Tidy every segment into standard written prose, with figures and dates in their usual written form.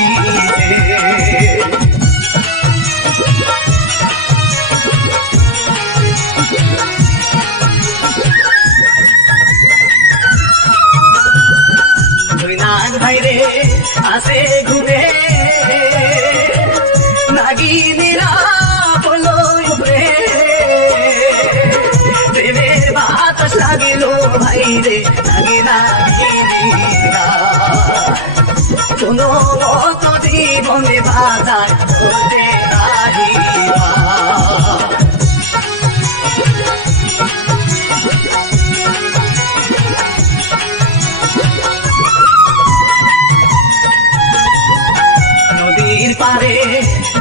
দেখিতে দুই নাগ ভাইরে আসে ঘুরে নাগিনীরা বলো উপরে প্রেমের বাতাস লাগিল ভাইরে নাগে নাগিনীরা কোনো মত জীবনে বাজার করতে আহিবা নদীর পারে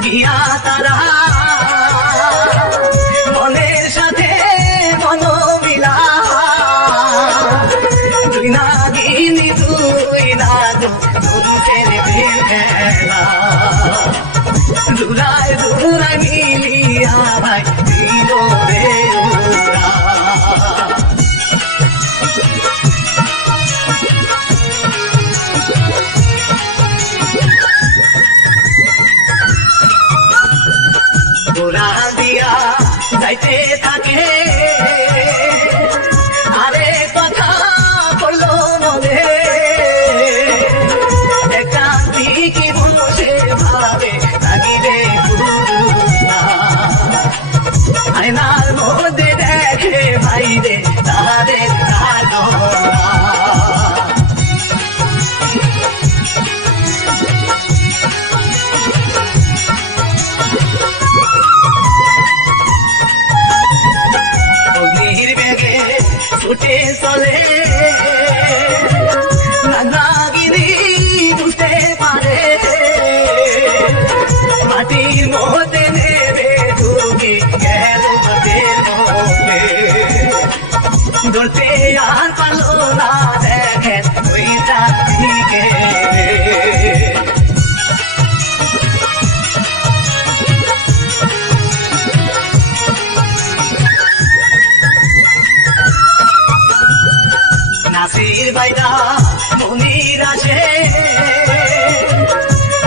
গিয়া তারা মনের সাথে মন মিলা দুই নাগিনী দুই নাগ দুজনে খেলা দূরায় দূরায় মিলিয়া ভাই দিল রে উড়া গোড়া দিয়া যাইতে থাকে আরে কথা বললো মনে একান্তি কি বসে ভাবে লাগিবে আয়নার মধ্যে দেখে ভাইরে তাদের অগ্নির বেগে ছুটে চলে নাগিনী বুঝতে পারে মাটির মধ্যে নেবে ঢুকে গেল ধরতে আর পালো না দেখেন ওই চাঁদিকে নাসির বাইরা মনির আসে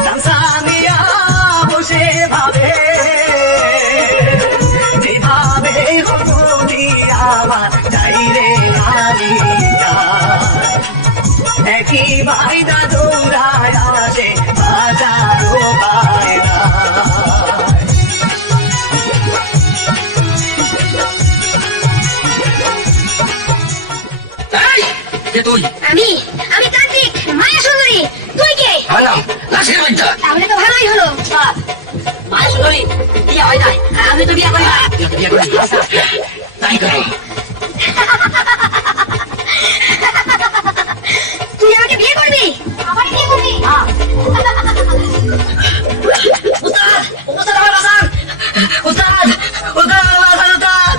তানসানিয়া বসে ভাবে যেভাবে হলি আমার চাইরে নারিয়া একই বাইদা দৌড়ায় আসে বাজারো বাইরা আমি কার্তিক মায়া সুন্দরী তুই কে ভালো লাশের বাচ্চা তাহলে তো ভালোই হলো মায়া সুন্দরী বিয়ে হয় নাই আমি তো বিয়ে করি না বিয়ে করি তাই করি তুই আমাকে বিয়ে করবি আমার বিয়ে করবি উস্তাদ উস্তাদ আমার বাসান উস্তাদ উস্তাদ আমার বাসান উস্তাদ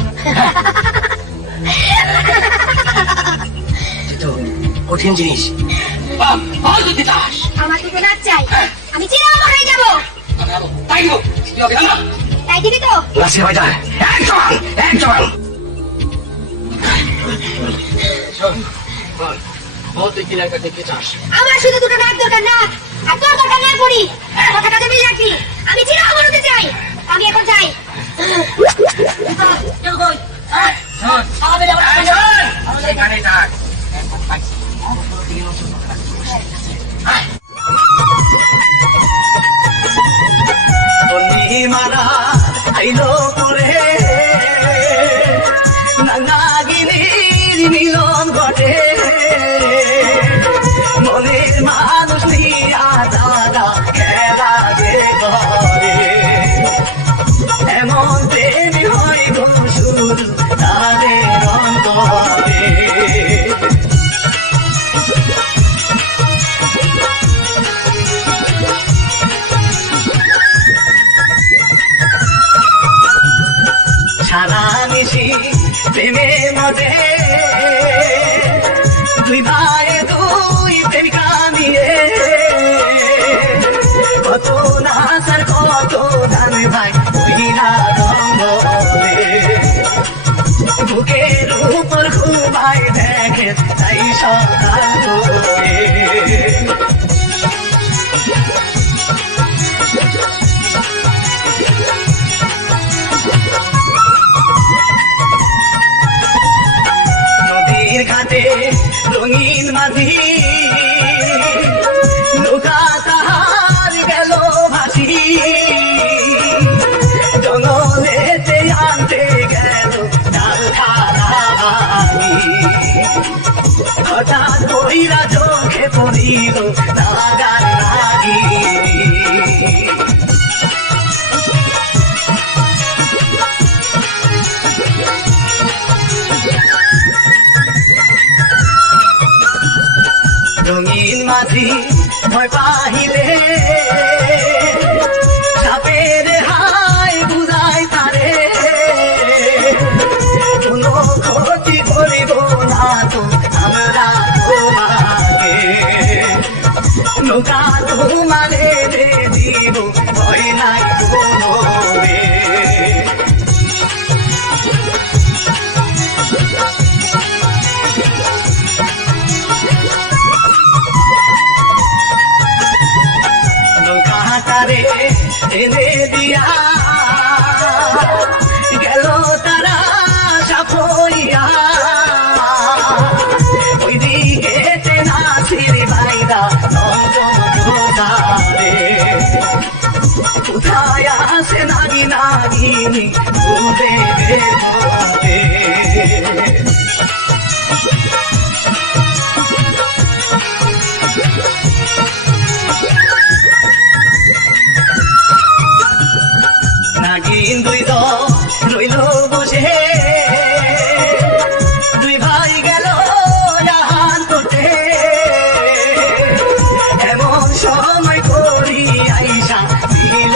কঠিন জিনিস যদি চাস আমার দুটো নাচ চাই আমি চিরামা হয়ে যাবো তাই তাই দিবি তো লাশের বাচ্চা একজন তুই কি লাগা দেখতে চাস আমার শুধু দুটো নাচ দরকার না আর তোর দরকার না করি কথাটা দেবে রাখি আমি চিরামা হতে চাই আমি এখন যাই আমাদের এখানে থাক মারা আইলো পরে নাগিনীর মিলন ঘটে মনের মানুষ নিয়া দাদা খেলা যে করে এমন প্রেম হয় শুরু তাদের অন্তরে সারা মিশি প্রেমে মজে দুই ভাই দুই প্রেমিকা নিয়ে কত নাচার কত গান ভাই মহিলা রঙ্গলে বুকের উপর ঘুমাই দেখে তাই সকাল করে হইরা চোখে পড়িল নাগার নাগিনী রঙিন মাঝি ভয় পাহিলে সাপের হায় বুঝাই তারে কোনো ক্ষতি করিব না তো আমরা তোমাকে নৌকা তোমারে দিব ভয় নাই কোনো রে তারে এনে দিয়া গেল তারা সাফইয়া ওইদিকে নাসির ভাইরা নজরে কোথায় আসে নাগি নাগিনী ঘুরে ঘুরে নাগিন দুই দল রইল বসে দুই ভাই গেল জাহান করতে এমন সময় করি আইসা দিল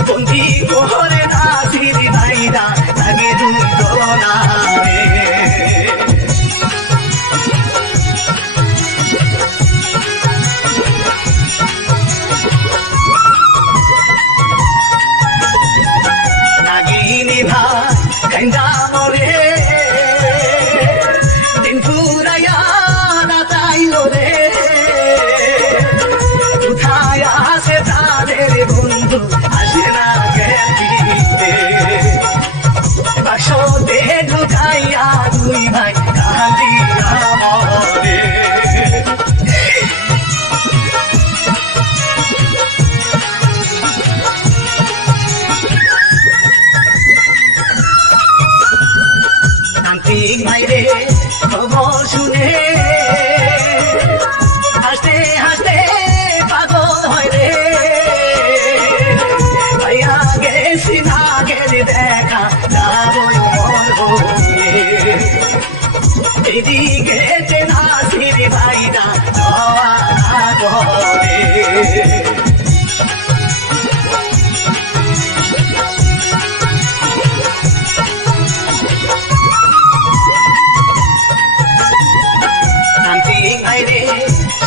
বন্দি করে নাসির ভাইরা লাগে দুই দলারে কান্দা মরে দিন ফুরাইয়া না তাইল রে কোথায় আসে তাদের বন্ধু আসে না গেলিতে বাক্স দেহ ঢুকাইয়া দুই ভাই কান্দিয়া মরে ভাইরে খবর শুনে হাসতে হাসতে পাগল হয় রে ভাইয়া গেছি না গেলে দেখা যাবই এদিকে নাসির ভাইরা করে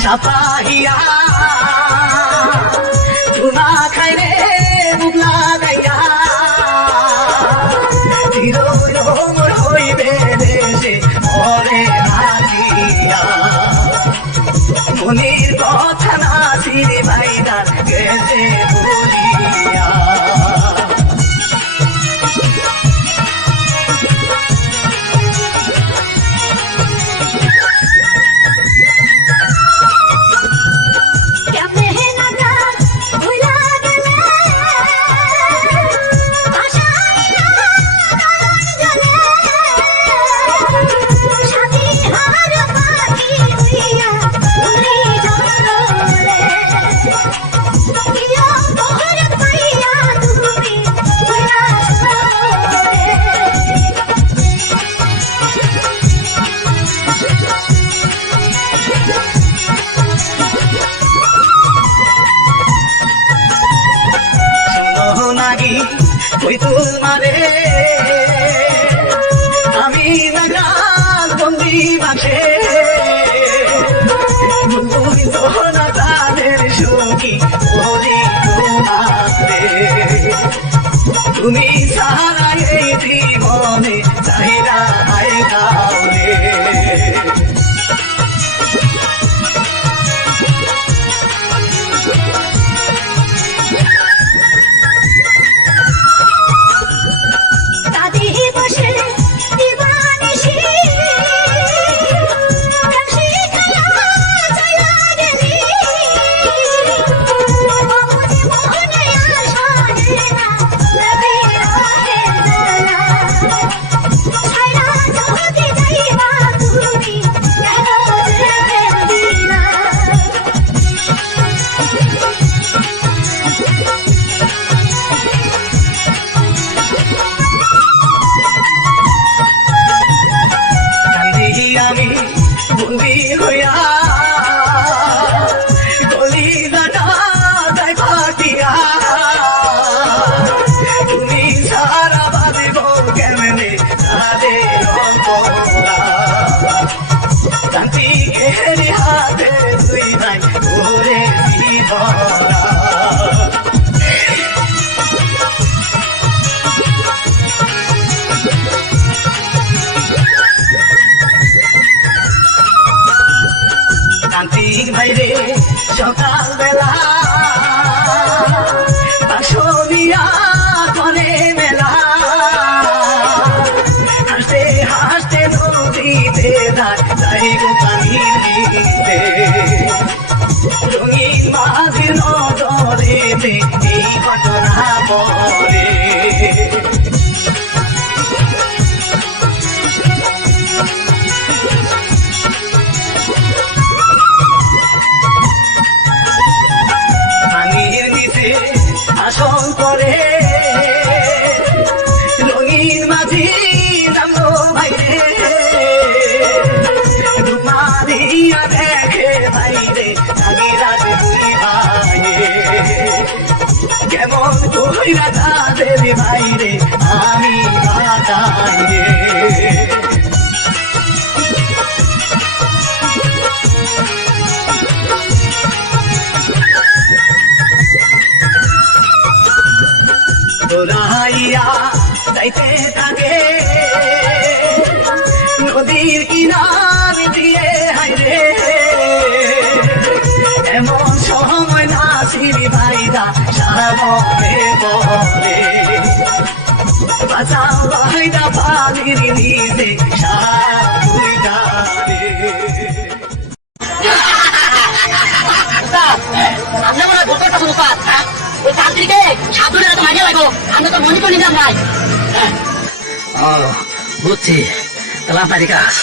সাপাহিয়া ধুনা খাইরে বুগলা গাইয়া ধীর মোর হইবে দেশে মরে নাচিয়া মনির কথা নাসির ভাইরা গেছে বলিয়া ওই তোমারে আমি নাগাল বন্দি বাসে না তাদের সখী বলি তোমারে তুমি সারা এই জীবনে চাহিদা আয় গাওলে প্রান্তিক বাইরে সকালবেলা বাসনিয়া করে মেলা হাসতে হাসতে নদীতে যাই গো পানির দিতে রঙিন মাঝির নজরেতে এই ঘটনা পড়ে আসন করে রঙিন মাঝি নামলো বাইরে মারিয়া দেখে বাইরে আগে রাতে দুই ভাইরে কেমন কইরা তাদের বাইরে আমি বাঁচাইরে দোলাইয়া যাইতে থাকে নদীর কিনার দিয়ে হাইরে এমন সময় নাসির ভাইরা সামনে বলে বাঁচাও ভাইরা পানির নিচে সারা আমরা মনে বলতে পারবো উপাস ওই তান্ত্রিকে সাধুরে তো মাঝে লাগো আমরা তো মনে করি না ভাই বুঝছি তাহলে আপনার কাজ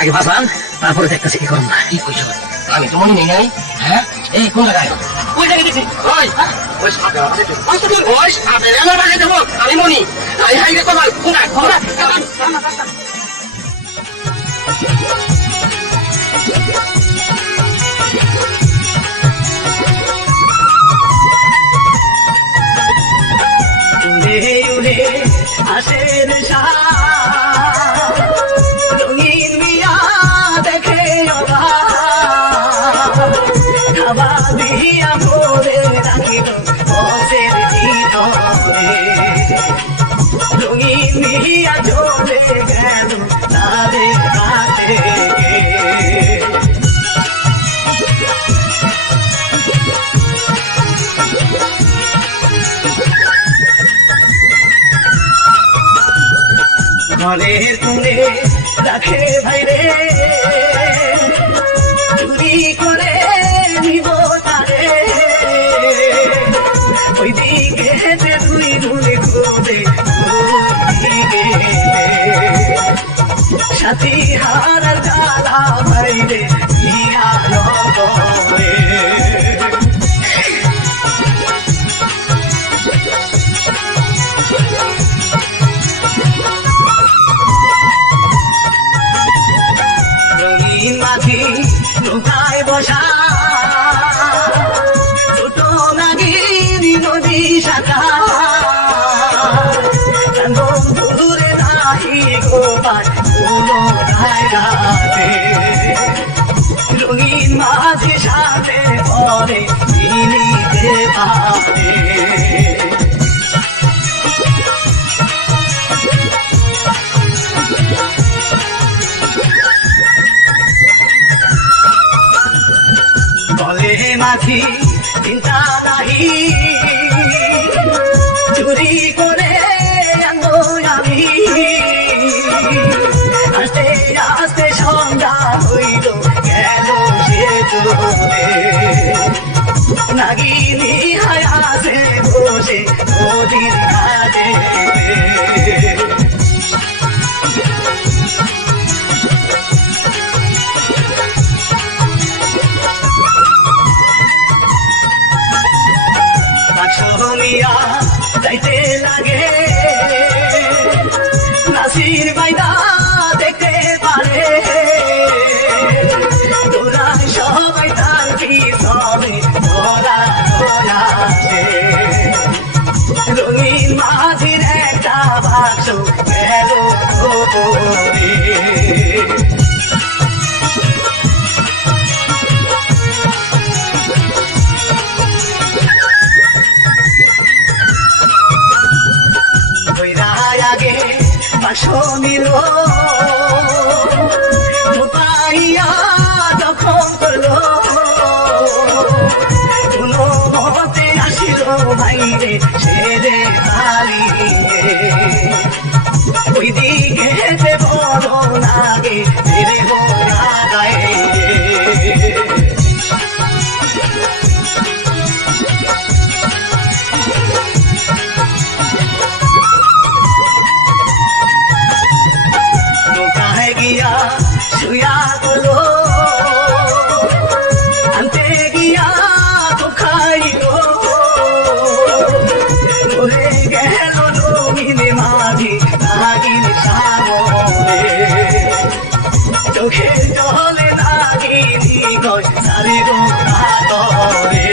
আগে ভাসান তারপরে দেখতেছি কি করুন কি কইছো আমি তো মনে নেই নাই হ্যাঁ এই কোন জায়গায় ওই জায়গায় দেখছি ওই ওই সাথে আমার বাসায় যাবো আমি মনি হাই হাই রে তোমার কোনা কোনা আসের রঙিন মিয়া দেখে খাওয়া দিয়া ভরে রাখিল বসের ভিতরে রঙিন মিয়া চলে গেল তাদের কাছে ঘরের কোণে রাখে ভাইরে চুরি করে নিব তারে ওই দিকে দুই ধুলে ঘুরে সাথী হারার জ্বালা ভাইরে ইয়া করে মাঝি নৌকায় বসা ছোট নাগির নদী শাখা দূরে নাহি গোপাল কোনো জায়গাতে রঙিন মাঝি সাথে পরে নিতে পারে মাঝি চিন্তা নাহি চুরি করে আনবো আমি আস্তে আস্তে সন্ধ্যা হইল গেল সে চলে নাগিনী হায়াসে বসে নদীর ঘাটে যাইতে লাগে নাসির বাইদা দেখতে পারে তোরা সবাই তার কি সবে ধরা ধরাছে রঙিন মাঝির একটা বাক্স গেল শোনিল পাইয়া যখন করলো কোনো মতে আসিল ভাইরে সেরে পালিয়ে ওই দিকে যে বড় লাগে রে বোনা গায়ে নৌকায় গিয়া শুয়া গেলো আনতে গিয়া তো খাইল মরে গেল জমিনে মাঝি নাগিন সামনে চোখের জলে নাগিনি গয় সারি গোনা করে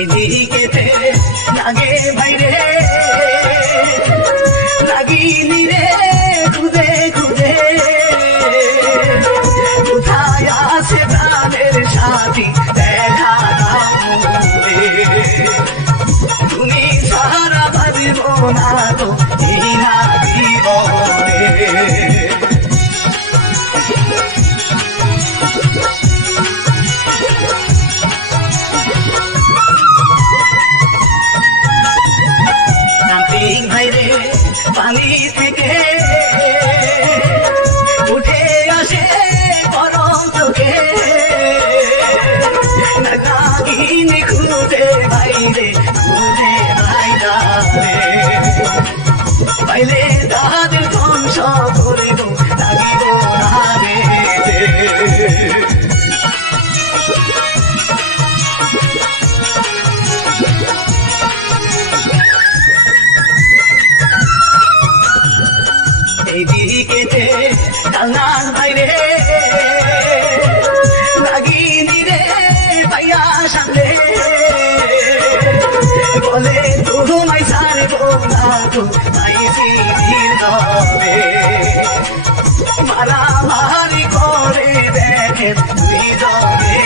এদিকেতে লাগে বাইরে লাগিনি রে খুদে খুদে কোথায় আছে প্রাণের সাথী দেখা দামে তুমি সারা ভাবিব না তো এই না জীবনে ভাইরে পানি থেকে উঠে আসে গরম চোখে নাগিনি খুঁজে বাইরে খুঁজে বাইরে বাইলে তাদের ধ্বংস করিব লাগিব না রে এইদিকেতে কাঙ্গাল বাইরে লাগিনি রে ভাইয়া সামনে বলে তোমায় সারব না তো পাইছি হবে মারামারি করে দেখে তুই দরে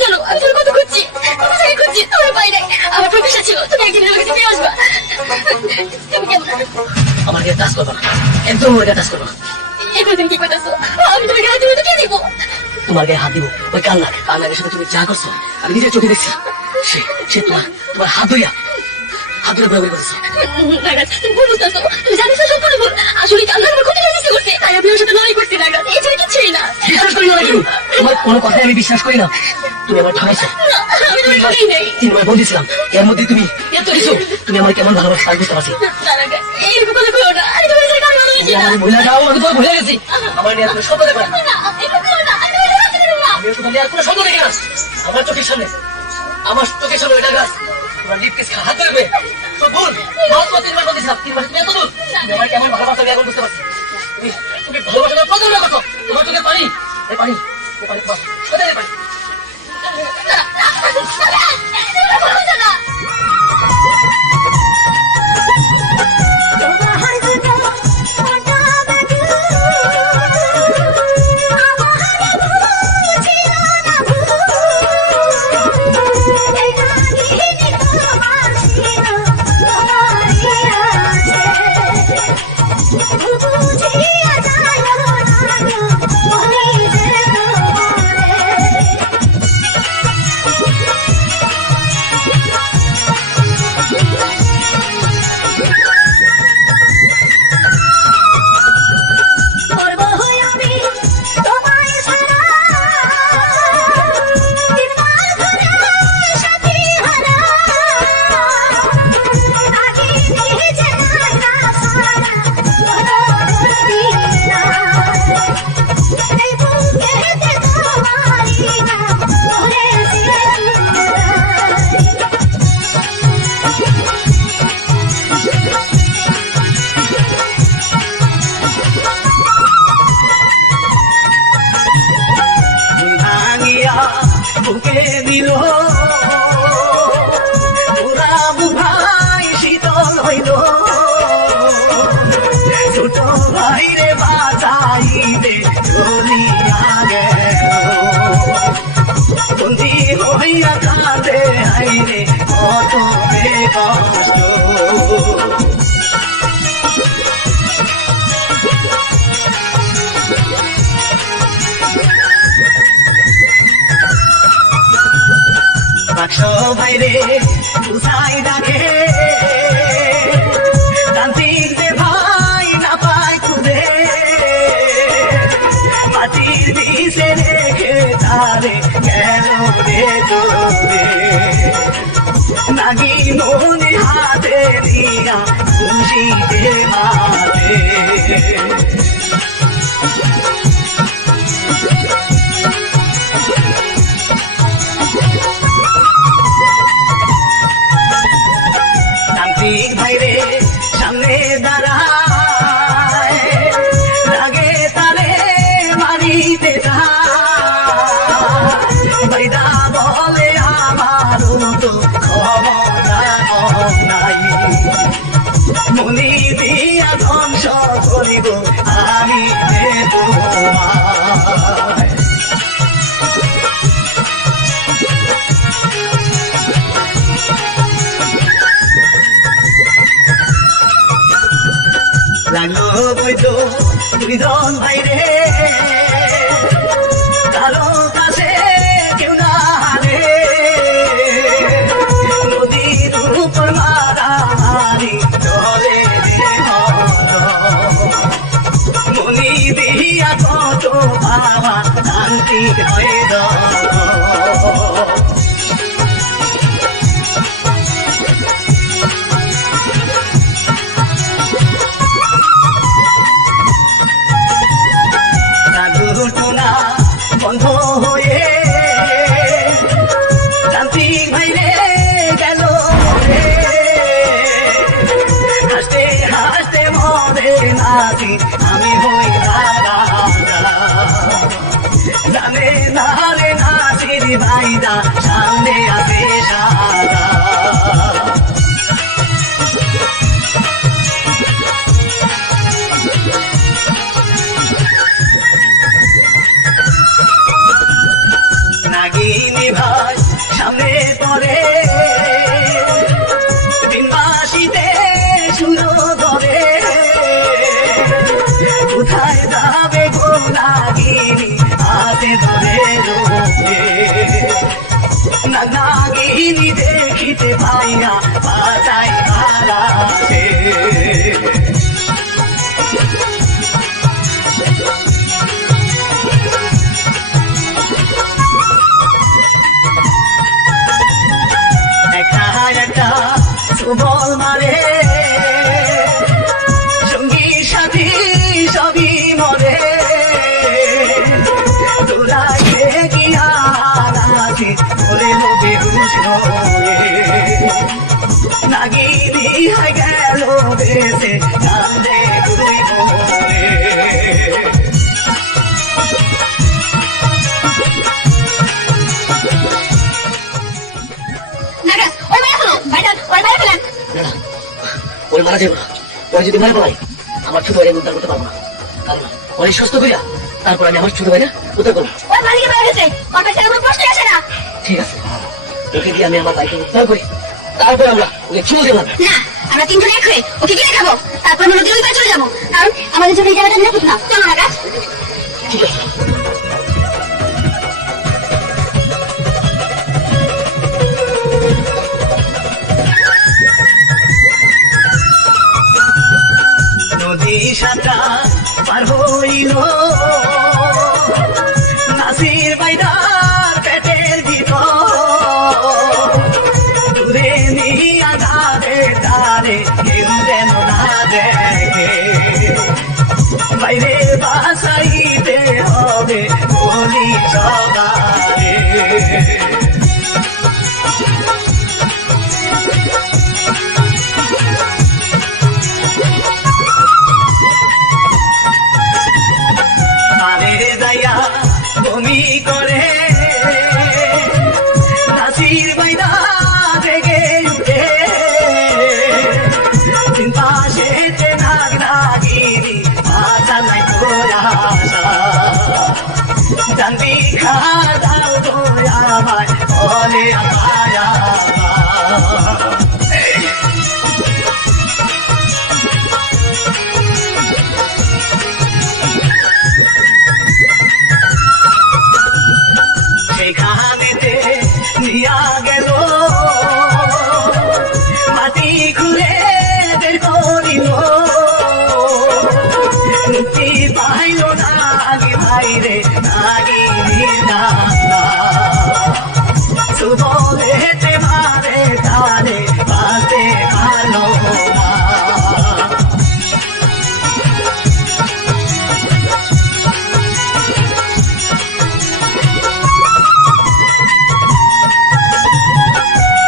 চলো আমি তোর কত খুঁজছি তোমাকে খুঁজছি তোমার বাইরে আমার প্রফেশন ছিল তুমি একদিন আমার কাছে ফিরে আসবা তুমি কেমন আমার গায়ে টাচ করবো না একদম ওর গায়ে টাচ করবো না এখন তুমি কি করতেছো আমি তোমাকে হাত দিবো তো কে দিব তোমার গায়ে হাত দিব ওই কান্নাকের সাথে তুমি যা করছো আমি নিজের চোখে দেখছি সে তোমার হাত ধরিয়া ঘোরাঘুরি করেছে তুমি ভুল বুঝতেছো তুমি জানিস সব করে ভুল আসলে কান্না আমার ক্ষতি করতে করতে তাই আমি ওর সাথে লড়াই করতে লাগলাম এই ছেলে কিছুই না বিশ্বাস করি না নাকি তোমার কোনো কথাই আমি বিশ্বাস করি না তুমি আমার ঠকাইছো আমি তোমার ঠকাই নাই 3 বার বলেছিলাম এর মধ্যে তুমি এত কিছু তুমি আমার কেমন ভালোবাসা তাই বুঝতে পারছি এইরকম কথা কইও না আমি তোমার সাথে কান্না করছি না আমি ভুলে যাও আমি তো ভুলে গেছি আমার নিয়ে কোনো শব্দ দেখো না না এটা করো না আমি তোমার সাথে না আমি তোমার নিয়ে কোনো শব্দ দেখি না আমার চোখের সামনে ওইটা গাছ তোমার লিপ কিস হাত ধরবে তো ভুল মাত্র 3 বার বলেছিলাম 3 বার তুমি এত দূর তুমি আমার কেমন ভালোবাসা আমি এখন বুঝতে পারছি তুমি ভালোবাসা প্রথম না করছো তোমার চোখে পানি এই পানি কোথায় পানি মাটিতে চলিয়া গেল বন্দি হইয়া কাঁদে হাইরে কত কষ্ট বাক্স বাইরে উঠাই ডাকে তান্ত্রিক যে ভাই না পায় খুঁজে মাটির বিষে রেখে তারে গেল রে চলে নাগি মনে হাতে দিয়া খুশিতে মাতে ভাইরে সামনে দাঁড়ায় লাগে তারে মারিতে বাইদা বলে আমারও তো খবর নাই মনি দিয়া ধ্বংস করিব আমি তোমায় লাগলো বইতো দুইজন বাইরে কারো কাছে কেউ না হারে নদীর উপর মারামারি চলে মনি দিয়া কত পাওয়া শান্তি হয়ে ঘটনা বন্ধ হয়ে তান্ত্রিক ভাইরে গেল হাসতে হাসতে মরে নাচি আমি হই জানে না রে নাচির ভাইদা সামনে আছে সাদা নাগিনী ভাই সামনে পড়ে দিনবাসীতে শুরু ধরে কোথায় যাবে গো নাগিনী হাতে ধরে রোপে নাগিনী দেখিতে পাইয়া বাঁচাই হারাছে একটা সুবল মারে সঙ্গী সাথী সবই মরে তোরাকে গিয়া রাখি বলে নবে নাগিনী হয়ে গেল দেশে কান্দে ঘুরে ওই মারা যাবো না ওই যদি মারা পড়াই আমার ছোট ভাইরা উদ্ধার করতে পারবো না কারণ ওই সুস্থ করিয়া তারপর আমি আমার ছোট ভাইরা উদ্ধার করবো ওই মালিকে মারা গেছে ওর কাছে কোনো প্রশ্নই আসে না ঠিক আছে ওকে দিয়ে আমি আমার ভাইকে উদ্ধার করি তারপর আমরা ওকে ছোঁয়া দেবো না আমরা তিনজন এক হয়ে ওকে গিলে খাবো তারপর আমরা নদীর ওই পারে চলে যাবো কারণ আমাদের জন্য এই জায়গাটা নিরাপদ না চলো না গাছ ঠিক আছে নদী সাঁতরা পার হইল নাসির বাইদার পেটের ভিতর দূরে নিয়া ধারে ধারে কেউ যেন না দেখে বাইরে বাস ভাষা জানবি খাদাও গো আমায় বলে মায়া সেখানেতে নিয়া গেল মাটি খুলে বের করিল মুক্তি পাইল না আগে ভাইরে নাগিনীর ডানা সুবলেতে মারে তারে বাঁচতে পারলো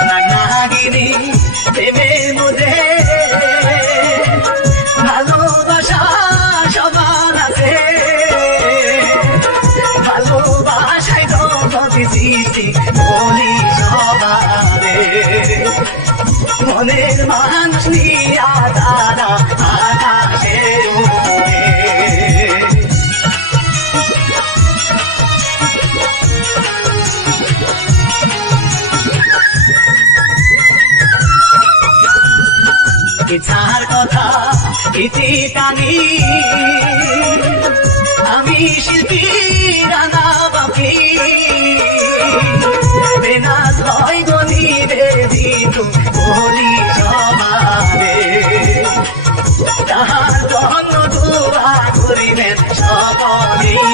না নাগিনী প্রেমে মুদে ভালোবাসা সমান আছে ভালোবাসায় জগতে সৃষ্টি বলি সবারে মনের মানুষ নিয়া তারা আকাশে উড়ে ইচ্ছার কথা ইতি টানি আমি শিল্পী রানা বাপি বেনাস হয় গনিবে দিতু বলি সমারে তাহার জন্য দোয়া করিলেন সকলে